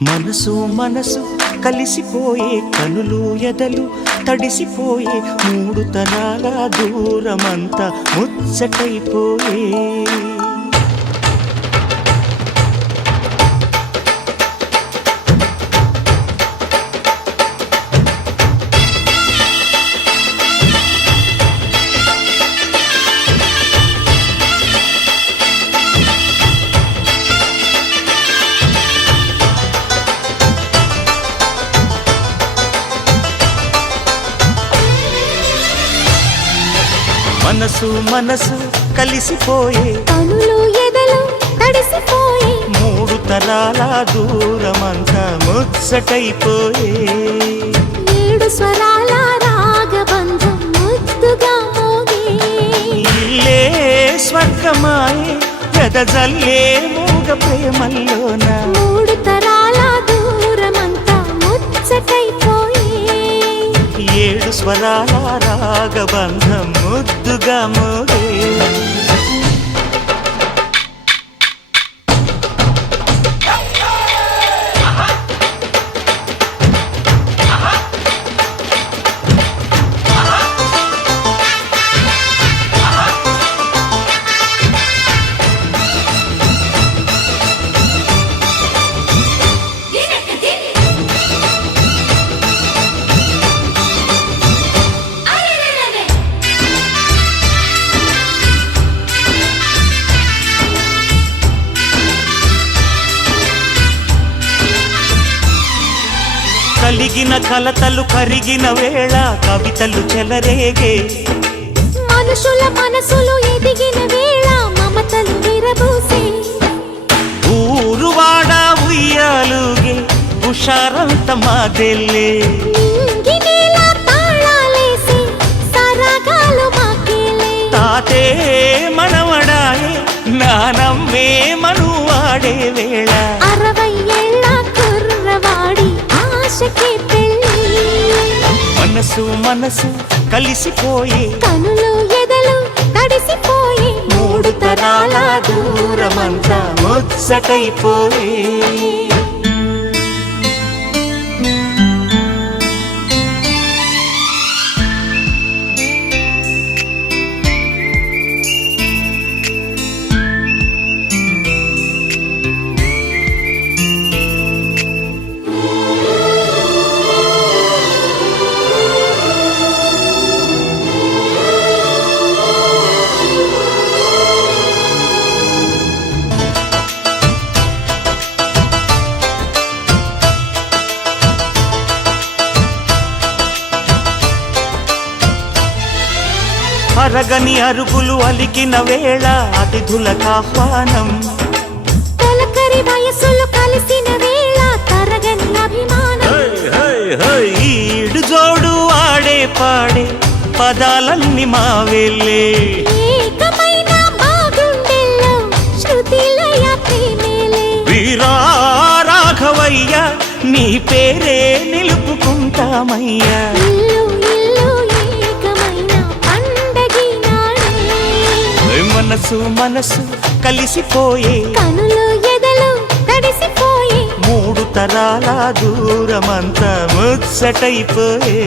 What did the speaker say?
మనసు మనసు కలిసిపోయే కనులు ఎదలు తడిసిపోయే మూడు తరాల దూరమంతా ముచ్చటైపోయే మనసు మనసు కలిసిపోయే కనులు ఎదలు తడిసిపోయే మూడు తరాల దూరమంతా ముచ్చటైపోయే ఏడు స్వరాల రాగబంధం ముద్దుగా మోగే ఇల్లే స్వర్గమాయే వెదజల్లే మూగ ప్రేమల్లోన మూడు తరాల దూరమంతా ముచ్చటైపోయే ఏడు స్వరాల రాగబంధం ముద్దుగా మోగే కలిగిన కలతలు కరిగిన వేళ కవితలు చెలరేగే మనుషుల మనసులు ఎదిగిన వేళ మమతలు విరబూసే ఊరువాడ ఉయ్యాలుగే హుషారంత మాదెల్లే నింగినేల తాళాలేసి సరాగాలు మాకేలే తాతే మనవడాయే నానమ్మే మనువాడే వేళ 60 ఏళ్ల కుర్రవాడి ఆశకే పెళ్ళి మనసు మనసు కలిసిపోయే కనులు ఎదలు తడిసిపోయే మూడు తరాల దూరమంతా ముచ్చటైపోయే అరగని అరుగులు అలికిన వేళ అతిథులకు ఆహ్వానం తొలకరి వయసులు కలిసిన వేళ తరగని అభిమానం ఈడు జోడు ఆడే పాడే పదాలన్నీ మావేలే ఏకమైన మా గుండెల్లో శృతిలయ ప్రేమేలే వీరా రాఘవయ్య నీ పేరే నిలుపుకుంటామయ్యా ఇల్లు ఇల్లు ఏకమైన పండగి నాడే మనసు మనసు కలిసిపోయే కనులు ఎదలు తడిసిపోయే మూడు తరాల దూరమంతా ముచ్చటైపోయే